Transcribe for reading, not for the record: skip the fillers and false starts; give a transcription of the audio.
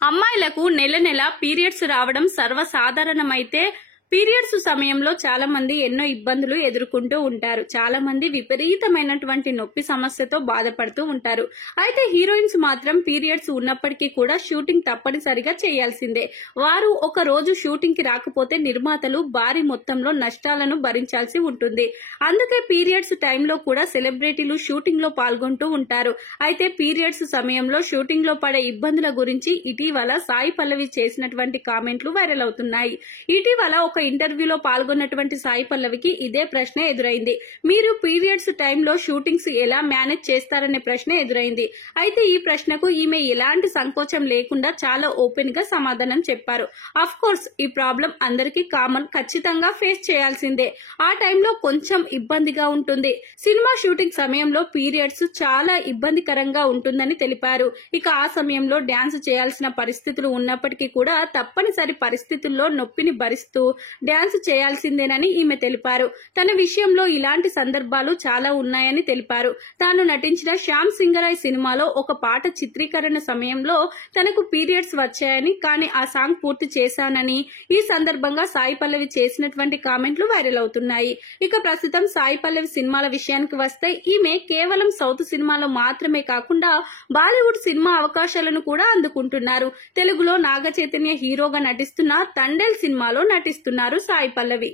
అమ్మాయిలకు నెల నెల పీరియడ్స్ రావడం సర్వసాధారణమైతే పీరియడ్స్ సమయంలో చాలా మంది ఎన్నో ఇబ్బందులు ఎదుర్కొంటూ ఉంటారు. చాలా మంది విపరీతమైనటువంటి నొప్పి సమస్యతో బాధపడుతూ ఉంటారు. అయితే హీరోయిన్స్ మాత్రం పీరియడ్స్ ఉన్నప్పటికీ కూడా షూటింగ్ తప్పనిసరిగా చేయాల్సిందే. వారు ఒక రోజు షూటింగ్ కి రాకపోతే నిర్మాతలు భారీ మొత్తంలో నష్టాలను భరించాల్సి ఉంటుంది. అందుకే పీరియడ్స్ టైంలో కూడా సెలబ్రిటీలు షూటింగ్ లో పాల్గొంటూ ఉంటారు. అయితే పీరియడ్స్ సమయంలో షూటింగ్ లో పడే ఇబ్బందుల గురించి ఇటీవల సాయి పల్లవి చేసినటువంటి కామెంట్లు వైరల్ అవుతున్నాయి. ఇటీవల ఒక ఇంటర్వ్యూలో పాల్గొన్నటువంటి సాయి పల్లవికి ఇదే ప్రశ్న ఎదురైంది. మీరు పీరియడ్స్ టైంలో షూటింగ్స్ ఎలా మేనేజ్ చేస్తారనే ప్రశ్న ఎదురైంది. అయితే ఈ ప్రశ్నకు ఈమె ఎలాంటి సంకోచం లేకుండా చాలా ఓపెన్ గా సమాధానం చెప్పారు. అఫ్ కోర్స్ ఈ ప్రాబ్లం అందరికీ కామన్, ఖచ్చితంగా ఫేస్ చేయాల్సిందే. ఆ టైంలో కొంచెం ఇబ్బందిగా ఉంటుంది. సినిమా షూటింగ్ సమయంలో పీరియడ్స్ చాలా ఇబ్బందికరంగా ఉంటుందని తెలిపారు. ఇక ఆ సమయంలో డాన్స్ చేయాల్సిన పరిస్థితులు ఉన్నప్పటికీ కూడా తప్పనిసరి పరిస్థితుల్లో నొప్పిని భరిస్తూ డాన్స్ చేయాల్సిందేనని ఈమె తెలిపారు. తన విషయంలో ఇలాంటి సందర్భాలు చాలా ఉన్నాయని తెలిపారు. తాను నటించిన శ్యామ్ సింగరాయ్ సినిమాలో ఒక పాట చిత్రీకరణ సమయంలో తనకు పీరియడ్స్ వచ్చాయని, కానీ ఆ సాంగ్ పూర్తి చేశానని ఈ సందర్భంగా సాయి పల్లవి చేసినటువంటి కామెంట్లు వైరల్ అవుతున్నాయి. ఇక ప్రస్తుతం సాయి పల్లవి సినిమాల విషయానికి వస్తే ఈమె కేవలం సౌత్ సినిమాలో మాత్రమే కాకుండా బాలీవుడ్ సినిమా అవకాశాలను కూడా అందుకుంటున్నారు. తెలుగులో నాగ చైతన్య హీరోగా నటిస్తున్న తండేల్ సినిమాలో నటిస్తున్నారు సాయి పల్లవి.